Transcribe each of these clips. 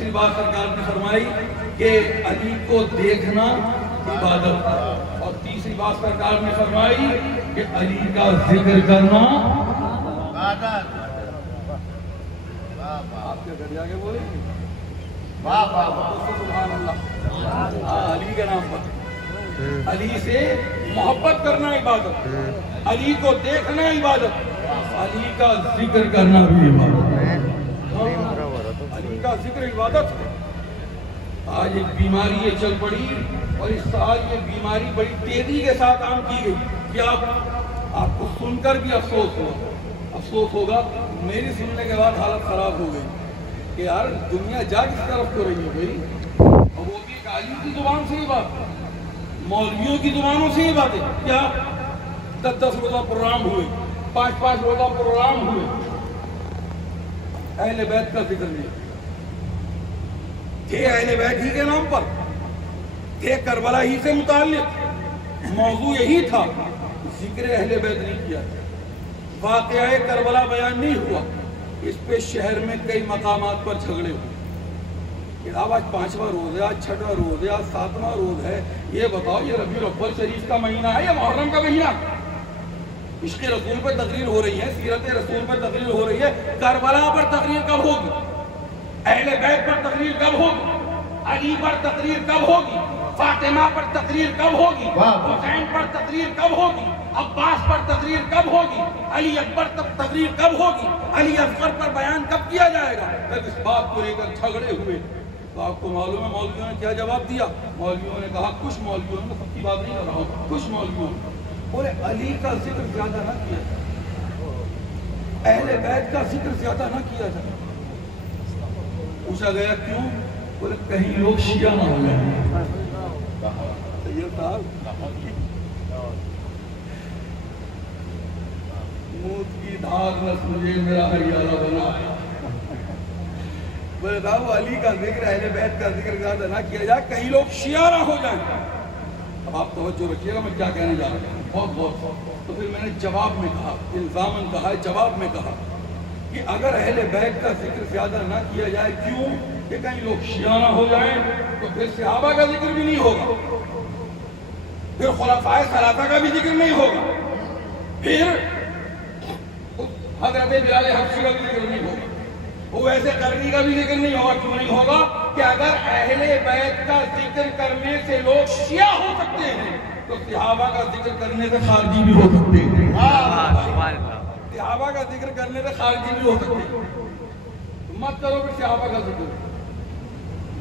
دوسری بات سرکار نے فرمائی کہ علی کو دیکھنا عبادت ہے، اور تیسری بات سرکار نے فرمائی کہ علی کا ذکر کرنا عبادت۔ آپ کیا گھر آگے بولیں گے؟ سبحان اللہ، علی کے نام پر علی سے محبت کرنا عبادت، علی کو دیکھنا عبادت، علی کا ذکر کرنا بھی عبادت ہے۔ علی کا ذکر عبادت ہے۔ آج ایک بیماری یہ چل پڑی اور اس سال یہ بیماری بڑی تیزی کے ساتھ عام کی گئی کہ آپ کو سن کر بھی افسوس ہوگا، میری سننے کے بعد حالت خراب ہو گئی کہ یار دنیا جا کس طرف ہو رہی ہے بھائی، اور وہ بھی ایک عالم کی زبان سے ہی بات، مولویوں کی زبانوں سے ہی باتیں، کیا 10 روزہ پروگرام ہوئے، 5 روزہ پروگرام ہوئے، اہل بیت کا ذکر نہیں تھے، اہل بیت ہی کے نام پر تھے، کربلا ہی سے متعلق موضوع یہی تھا، ذکر اہل بیت نہیں کیا، واقعہ کربلا بیان نہیں ہوا، اس پہ شہر میں کئی مقامات پر جھگڑے ہوئے کہ آج 5واں روز ہے، آج 6واں روز ہے، آج 7واں روز ہے، یہ بتاؤ یہ ربیع الاول شریف کا مہینہ ہے یا محرم کا مہینہ؟ عشق رسول پر تقریر ہو رہی ہے، سیرت رسول پر تقریر ہو رہی ہے، کربلا پر تقریر کب ہوگی؟ اہل بیت پر تقریر کب ہوگی؟ علی پر تقریر کب ہوگی؟ فاطمہ پر تقریر کب ہوگی؟ حسین پر تقریر کب ہوگی؟ عباس پر تقریر کب ہوگی؟ علی اکبر پر تقریر کب ہوگی؟ علی اصغر پر بیان کب کیا جائے گا؟ جب اس بات کو لے کر جھگڑے ہوئے تو آپ کو معلوم ہے مولویوں نے کیا جواب دیا؟ مولویوں نے کہا، کچھ مولویوں نے، سب کی بات نہیں کر رہا ہوں، کچھ مولویوں نے بولے علی کا ذکر زیادہ نہ کیا جائے، اہل بیت کا ذکر زیادہ نہ کیا جائے۔ پوچھا گیا کیوں؟ بولے کہیں لوگ شیعہ نہ ہو جائیں۔ سید صاحب موت کی دھار نہ سمجھے میرا ہریالہ بنا، بولے صاحب علی کا ذکر، اہل بیت کا ذکر زیادہ نہ کیا جائے، کہیں لوگ شیعہ نہ ہو جائیں۔ اب آپ توجہ رکھیے گا میں کیا کہنے جا رہا ہوں، بہت تو پھر میں نے جواب میں کہا، الزاماً کہا ہے، جواب میں کہا کہ اگر اہل بیت کا ذکر زیادہ نہ کیا جائے، کیوں؟ کہ کہیں لوگ شیعہ نہ ہو جائیں، تو پھر صحابہ کا ذکر بھی نہیں ہوگا، پھر خلفائے ثلاثہ کا بھی ذکر نہیں ہوگا، پھر حضرت بلال حبشی کا بھی ذکر نہیں ہوگا، وہ ویسے قرنی کا بھی ذکر نہیں ہوگا۔ کیوں نہیں ہوگا؟ کہ اگر اہل بیت کا ذکر کرنے سے لوگ شیعہ ہو سکتے ہیں تو صحابہ کا ذکر کرنے سے خارجی بھی ہو سکتے ہیں، صحابہ کا ذکر کرنے سے خارجی بھی ہو سکتے ہیں، مت کرو پھر صحابہ کا ذکر۔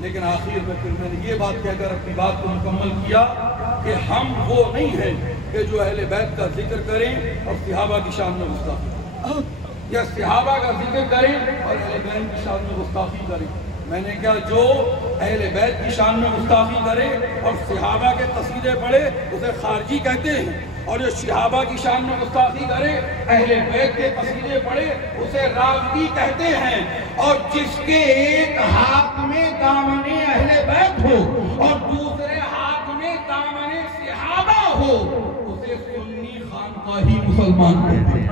لیکن آخر میں پھر میں نے یہ بات کہہ کر اپنی بات کو مکمل کیا کہ ہم وہ نہیں ہیں کہ جو اہل بیت کا ذکر کریں اور صحابہ کی شان میں گستاخی، یا صحابہ کا ذکر کریں اور اہل بیت کی شان میں گستاخی کریں۔ میں نے کہا جو اہل بیت کی شان میں گستاخی کرے اور صحابہ کے قصیدے پڑھے اسے خارجی کہتے ہیں، اور جو صحابہ کی شان میں گستاخی کرے، اہل بیت کے قصیدے پڑھے، اسے رافضی کہتے ہیں۔ اور جس کے ایک ہاتھ میں دامن اہل بیت ہو اور دوسرے ہاتھ میں دامن صحابہ ہو، اسے سنی خانقاہی مسلمان کہتے ہیں۔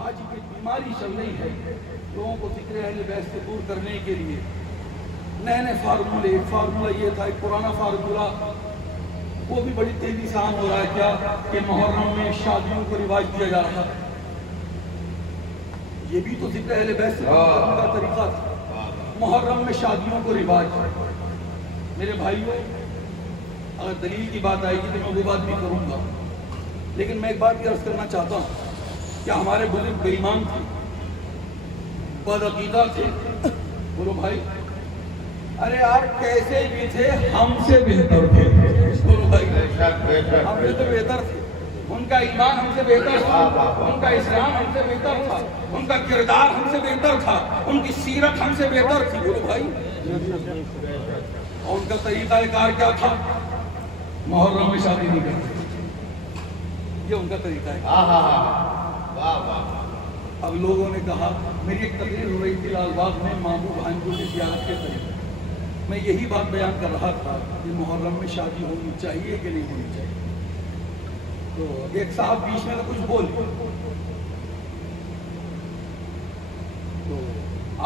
آج کی بیماری چل رہی ہے لوگوں کو ذکر اہل بیت سے دور کرنے کے لیے، نئے نئے فارمولے، ایک فارمولہ یہ تھا، ایک پرانا فارمولہ وہ بھی بڑی تیزی سے عام ہو رہا ہے، کیا کہ محرم میں شادیوں کو رواج دیا جا رہا ہے، یہ بھی تو ذکر اہل بیت سے دور کرنے کا طریقہ تھا، محرم میں شادیوں کو رواج۔ میرے بھائیوں اگر دلیل کی بات آئے گی تو میں وہ بات بھی کروں گا، لیکن میں ایک بات عرض کرنا چاہتا ہوں کہ ہمارے بزرگ بے ایمان تھے، بدعقیدہ تھے، بولو بھائی، ارے یار کیسے بھی تھے ہم سے بہتر تھے، بولو بھائی ہم سے تو بہتر تھے، ان کا ایمان ہم سے بہتر تھا، ان کا اسلام ہم سے بہتر تھا، ان کا کردار ہم سے بہتر تھا، ان کی سیرت ہم سے بہتر تھی، بولو بھائی۔ اور ان کا طریقہ کار کیا تھا؟ محرم میں شادی نہیں کرتے، یہ ان کا طریقہ ہے۔ اب لوگوں نے کہا، میری ایک تقریر ہو رہی تھی لال باغ میں ماموں بھانجوں کی زیارت کے طریقے، میں یہی بات بیان کر رہا تھا کہ محرم میں شادی ہونی چاہیے کہ نہیں ہونی چاہیے، تو ایک صاحب بیچ میں تو کچھ بول تو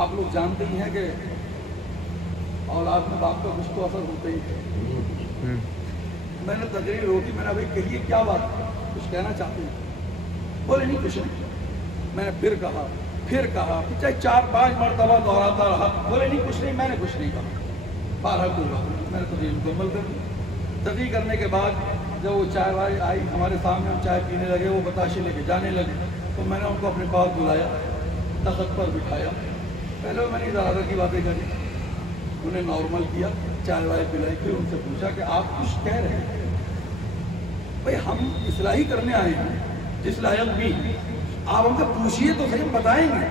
آپ لوگ جانتے ہی ہیں کہ اولاد میں باپ کا کچھ تو اثر ہوتا ہی ہے. میں نے تقریر روکی, میں نے بھائی کہیے کیا بات ہے, کچھ کہنا چاہتے ہیں؟ بولے نہیں کچھ نہیں. میں نے پھر کہا چاہے 4-5 مرتبہ دہراتا رہا, بولے نہیں کچھ نہیں, میں نے کچھ نہیں کہا. بارہ کوئی بات نہیں, میں نے تقریر مکمل کر دی. تقریر کرنے کے بعد جب وہ چائے وائے آئی ہمارے سامنے, ہم چائے پینے لگے, وہ بتاشے لے کے جانے لگے, تو میں نے ان کو اپنے پاس بلایا, تخت پر بٹھایا. پہلے میں نے ارادہ کی باتیں کری, انہیں نارمل کیا, چائے وائے پلائی. پھر ان سے پوچھا کہ آپ کچھ کہہ رہے ہیں؟ بھائی ہم اصلاحی کرنے آئے ہیں, جس لائق بھی ہیں, آپ ہم سے پوچھیے تو صحیح, بتائیں گے.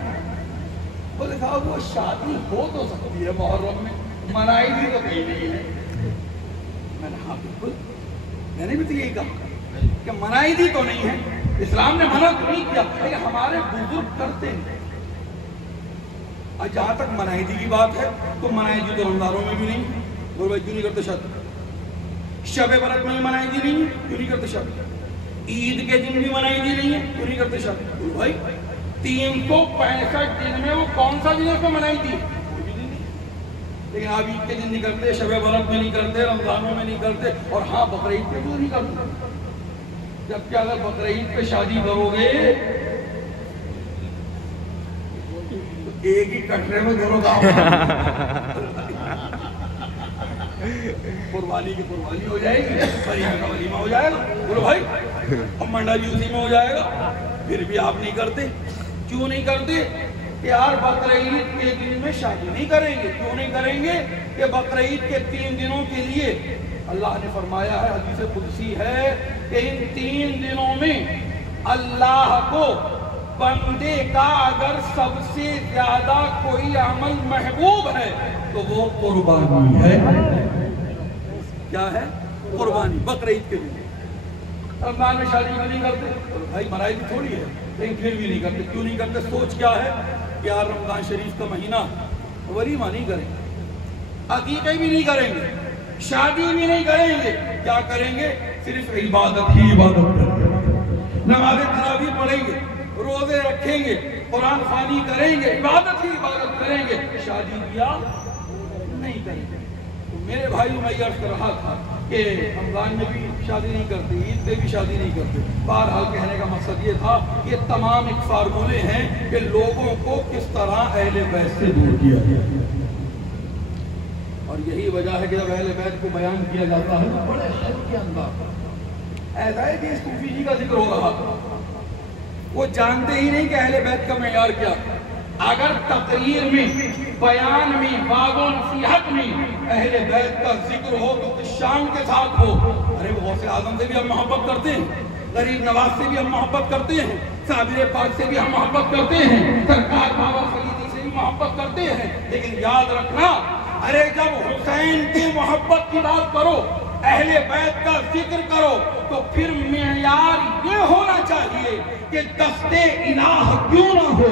بولے صاحب وہ شادی ہو تو سکتی ہے محرم میں, منائی بھی تو کہیں نہیں ہے. میں نے ہاں بالکل, میں نے بھی تو یہی کہا کہ منائی دی تو نہیں ہے, اسلام نے منع تو نہیں کیا, لیکن ہمارے بزرگ کرتے ہیں. جہاں تک منائی دی کی بات ہے تو منائی دی تو رمضانوں میں بھی نہیں. بول بھائی کیوں نہیں کرتے شب برات میں بھی منائی دی نہیں ہے, کیوں نہیں کرتے شب؟ عید کے دن بھی منائی دی نہیں ہے, کیوں نہیں کرتے شب؟ بول بھائی 365 دن میں وہ کون سا دن ہے اس میں منائی دی؟ کوئی بھی دن نہیں. لیکن آپ عید کے دن نہیں کرتے, شب برات میں نہیں کرتے, رمضانوں میں نہیں کرتے, اور ہاں بقرعید پہ کیوں نہیں کرتے؟ جبکہ اگر بقرعید پہ شادی کرو گے ایک ہی کٹرے میں دونوں کام, قربانی کی قربانی ہو جائے گی, ولیمہ کا ولیمہ ہو جائے گا. بولو بھائی اب منڈا بھی اسی میں ہو جائے گا. پھر بھی آپ نہیں کرتے, کیوں نہیں کرتے؟ کہ یار بقرعید کے دن میں شادی نہیں کریں گے. کیوں نہیں کریں گے؟ کہ بقرعید کے 3 دنوں کے لیے اللہ نے فرمایا ہے, حدیث قدسی ہے کہ ان 3 دنوں میں اللہ کو بندے کا اگر سب سے زیادہ کوئی عمل محبوب ہے تو وہ قربانی ہے. کیا ہے؟ قربانی. بقرعید کے دن. رمضان میں شادی کیوں نہیں کرتے؟ بھائی منائی بھی تھوڑی ہے, لیکن پھر بھی نہیں کرتے. کیوں نہیں کرتے؟ سوچ کیا ہے کہ یار رمضان شریف کا مہینہ, ولیمہ نہیں کریں گے, عقیقہ بھی نہیں کریں گے, شادی بھی نہیں کریں گے. کیا کریں گے؟ صرف عبادت ہی عبادت کریں گے. نماز تراویح پڑھیں گے, روزے رکھیں گے, قرآن خوانی کریں گے, عبادت ہی عبادت کریں گے, شادی بیاہ نہیں کریں گے. تو میرے بھائیوں میں یہ عرض کر رہا تھا کہ رمضان میں بھی شادی نہیں کرتے, عید پہ بھی شادی نہیں کرتے. بہرحال کہنے کا مقصد یہ تھا, یہ تمام ایک فارمولے ہیں کہ لوگوں کو کس طرح اہل بیت سے دور کیا جائے. اور یہی وجہ ہے کہ جب اہل بیت کو بیان کیا جاتا ہے بڑے حد کے اندر ایسا ہے کہ صوفی جی کا ذکر ہو رہا تھا, وہ جانتے ہی نہیں کہ اہل بیت کا معیار کیا. اگر تقریر میں, بیان میں, واعظ و نصیحت میں اہل بیت کا ذکر ہو تو کس شان کے ساتھ ہو. ارے وہ غوث اعظم سے بھی ہم محبت کرتے ہیں, غریب نواز سے بھی ہم محبت کرتے ہیں, صابر پاک سے بھی ہم محبت کرتے ہیں, سرکار بابا فریدی سے بھی محبت کرتے ہیں. لیکن یاد رکھنا, ارے جب حسین کی محبت کی بات کرو, اہل بیت کا ذکر کرو, تو پھر معیار یہ ہونا چاہیے کہ دستے الہ کیوں نہ ہو,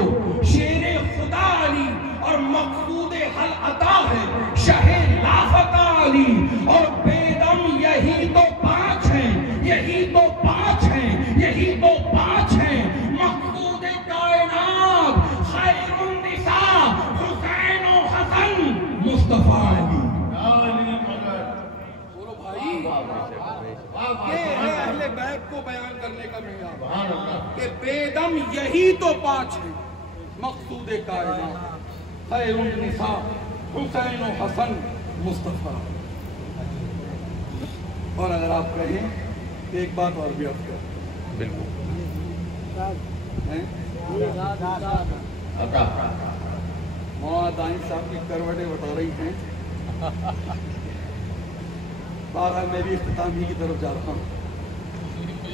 شیر خدا علی اور مقصود حل عطا ہے شہ لافتہ علی, اور بیدم یہی تو 5 ہیں, یہی تو 5 ہیں, یہی تو 5 ہیں. مقصود کائنات خیر النساء حسین و حسن مصطفیٰ علی. یہ ہے اہل بیت کو بیان کرنے کا معیار کہ بیدم یہی تو 5 ہیں, مقصود کائنات خیر النساء حسین و حسن مصطفیٰ. اور اگر آپ کہیں تو ایک بات اور بھی عرض کریں. بالکل مولانا دانی صاحب کی کروٹیں بتا رہی ہیں. بہرحال میں بھی اختتام ہی کی طرف جا رہا ہوں,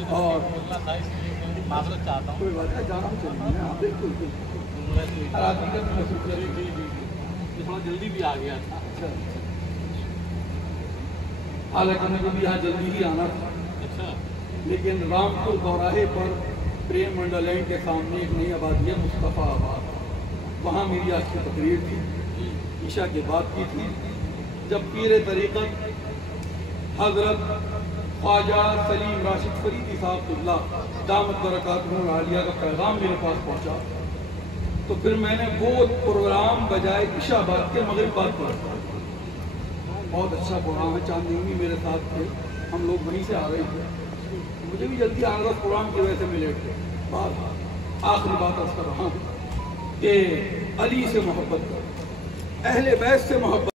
اور کوئی بات ہے جانا چاہیے. بالکل تھوڑا جلدی بھی آ گیا تھا, حالانکہ مجھے بھی یہاں جلدی ہی آنا تھا, لیکن رامپور دوراہے پر پریم منڈل لینڈ کے سامنے ایک نئی آبادی ہے مصطفیٰ آباد, وہاں میری آج کی تقریر تھی, عشاء کے بعد کی تھی, جب پیر طریقت حضرت خواجہ سلیم راشد فریدی صاحب قبلہ دامت برکاتہ العالیہ کا پیغام میرے پاس پہنچا. تو پھر میں نے وہ پروگرام بجائے عشاء بعد کے مغرب بعد پڑھا. بہت اچھا پروگرام ہے. چاندنی بھی میرے ساتھ تھے, ہم لوگ وہیں سے آ رہے تھے. مجھے بھی جلدی آنا تھا پروگرام کی وجہ سے میں لیٹ گیا. آخری بات عرض کر رہا ہوں کہ علی سے محبت کرو, اہل بیت سے محبت